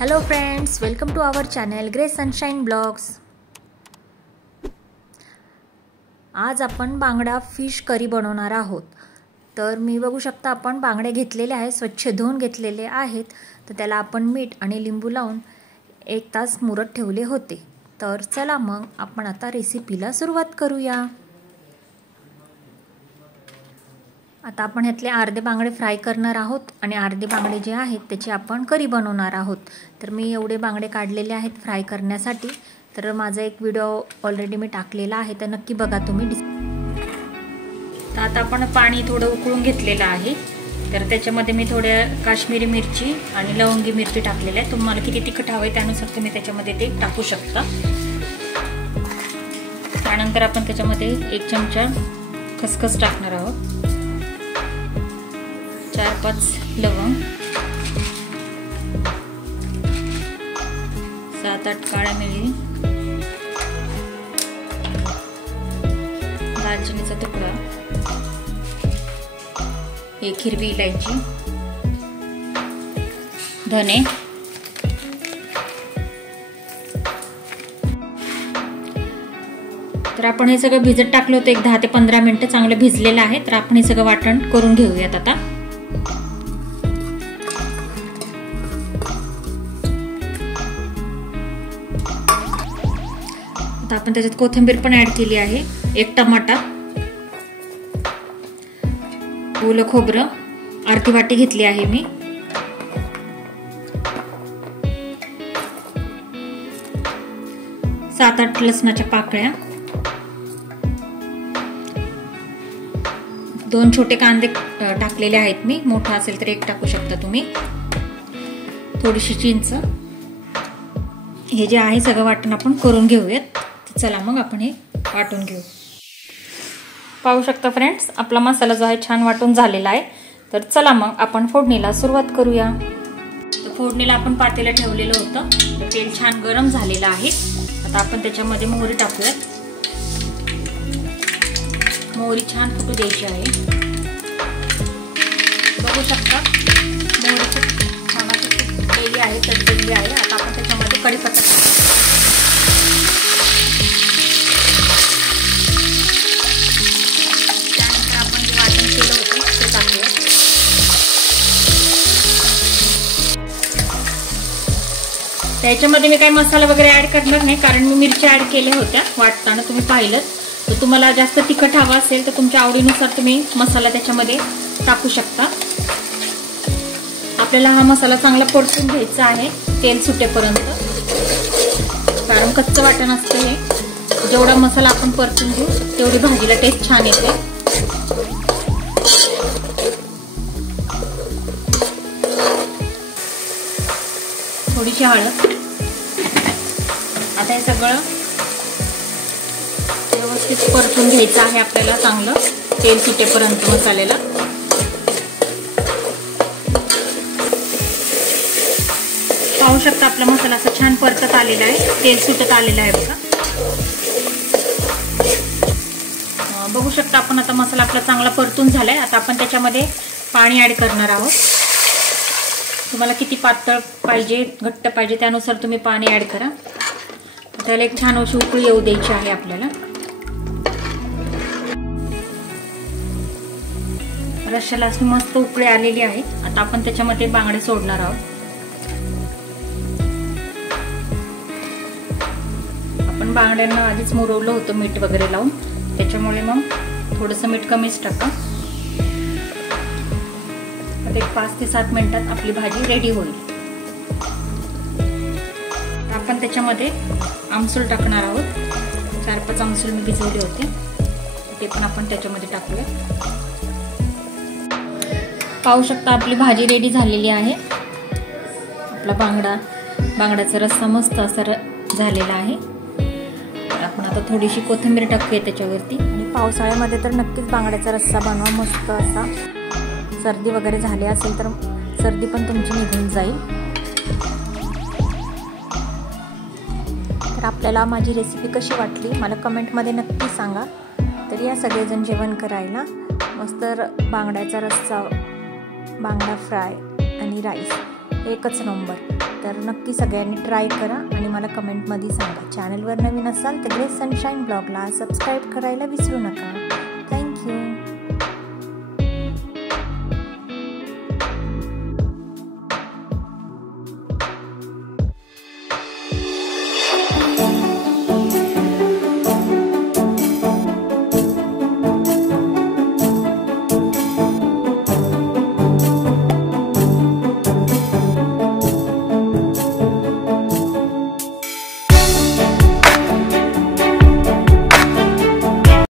Hello friends, welcome to our channel Grey Sunshine blogs. आज आपण बांगडा फिश करी बनवणार आहोत। तर मी बघू शकता आपण बांगडे घेतलेले आहेत, स्वच्छ धुवून घेतलेले आहेत। तर त्याला आपण मीठ आणि लिंबू लावून 1 तास मुरत ठेवले होते। तर चला मग आपण आता रेसिपीला सुरुवात करूया। आता आपण ह्यातले अर्धे बांगडे फ्राय करणार आहोत आणि अर्धे बांगडे जे आहेत त्याची आपण करी बनवणार आहोत। तर मी एवढे बांगडे काढलेले आहेत फ्राय करण्यासाठी। तर माझा एक व्हिडिओ ऑलरेडी मी टाकलेला आहे, तर नक्की बघा तुम्ही। तर आता आपण पाणी थोडं उकळून घेतलेलं आहे। तर त्याच्यामध्ये मी थोडे काश्मीरी मिरची आणि लवंगी मिरची टाकलेल्या आहे। तुम्हाला किती तिखट हवे त्यानुसार तुम्ही त्याच्यामध्ये ते टाकू शकता। त्यानंतर आपण त्याच्यामध्ये 1 चमचा खसखस टाकणार आहोत, 4-5 लवंग, 7-8 काळ्या मिरी, दालचिनीचा तुकडा, 1 हिरवी इलायची, धने, तर आपण हे सगळं भिजत टाकलं होतं। एक 10 ते 15 मिनिटं चांगलं भिजलेलं आहे। तर आपण हे सगळं वाटण करून घेऊयात आता। आपण त्याच्यात कोथिंबीर पण ऍड केली आहे, 1 टमाटा, ओलं खोबरं अर्धी वाटी घेतली आहे मी, सात 8 लसणाच्या पाकळ्या, 2 छोटे कांदे टाकलेले आहेत मी, मोठा असेल तर 1 टाकू शकता तुम्ही, थोडीशी चिंच। हे जे आहे सगळं वाटण आपण करून घेऊयात। चला मग आपण हे वाटून घेऊ। पाहू शकता फ्रेंड्स, आपला मसाला जो आहे छान वाटून झालेला आहे। तर चला मग आपण फोडणीला सुरुवात करूया। तर फोडणीला आपण पातेलं ठेवलेलं होतं, तर तेल छान गरम झालेलं आहे। आता आपण त्याच्यामध्ये मोहरी टाकूयात। मोहरी छान फुटू द्यायची आहे। बघू शकता मोहरी छान फुटलेली आहे, तडतडली आहे। आता आपण त्याच्यामध्ये कढीपत्ता त्याच्यामध्ये मी काही मसाला वगैरे ऍड करणार नाही, कारण मी मिरची ऍड केल्या होत्या वाटताना, तुम्ही पाहिलं। तर तुम्हाला जास्त तिखट हवा असेल तर तुमच्या आवडीनुसार तुम्ही मसाला त्याच्यामध्ये टाकू शकता। आपल्याला हा मसाला चांगला परतून घ्यायचा आहे तेल सुटेपर्यंत, कारण कच्चं वाटण असतं हे। जेवढा मसाला आपण परतून घेऊ तेवढी भाजीला टेस्ट छान येते। थोडीशी हळद। आता हे सगळं व्यवस्थित परतून घ्यायचं आहे आपल्याला, चांगलं तेल सुटेपर्यंत मसाल्याला। पाहू शकता आपला मसाला असा छान परतत आलेला आहे, तेल सुटत आलेलं आहे बघा। बघू शकता आपण आता मसाला आपला चांगला परतून झालाय। आता आपण त्याच्यामध्ये पाणी ऍड करणार आहोत। तुम्हाला किती पातळ पाहिजे घट्ट पाहिजे त्यानुसार तुम्ही पाणी ऍड करा। त्याला एक छान अशी उकळी येऊ द्यायची आहे आपल्याला। रश्श्याला अशी मस्त उकळी आलेली आहे। आता आपण त्याच्यामध्ये बांगडे सोडणार आहोत। आपण बांगड्यांना आधीच मुरवलं होतं मीठ वगैरे लावून, त्याच्यामुळे मग थोडंसं मीठ कमीच टाका। एक 5 ते 7 मिनिटात आपली भाजी रेडी होईल। आपण त्याच्यामध्ये आमसूल टाकणार आहोत, 4-5 आमसूल मी भिजवले होते, ते पण आपण त्याच्यामध्ये टाकूया। पाहू शकता आपली भाजी रेडी झालेली आहे। आपला बांगड्याचा रस्सा मस्त असा झालेला आहे। आपण आता थोडीशी कोथिंबीर टाकूया त्याच्यावरती। आणि पावसाळ्यामध्ये तर नक्कीच बांगड्याचा रस्सा बनवा, मस्त असा। सर्दी वगैरे झाली असेल तर सर्दी पण तुमची निघून जाईल। तर आपल्याला माझी रेसिपी कशी वाटली मला कमेंटमध्ये नक्की सांगा। तर या सगळेजण जेवण करायला मस्त बांगड्याचा रस्सा, बांगडा फ्राय आणि राईस एकच नंबर। तर नक्की सगळ्यांनी ट्राय करा आणि मला कमेंटमध्ये सांगा. चॅनलवर नवीन असाल तर ग्रेस सनशाईन ब्लॉगला सबस्क्राईब करायला विसरू नका.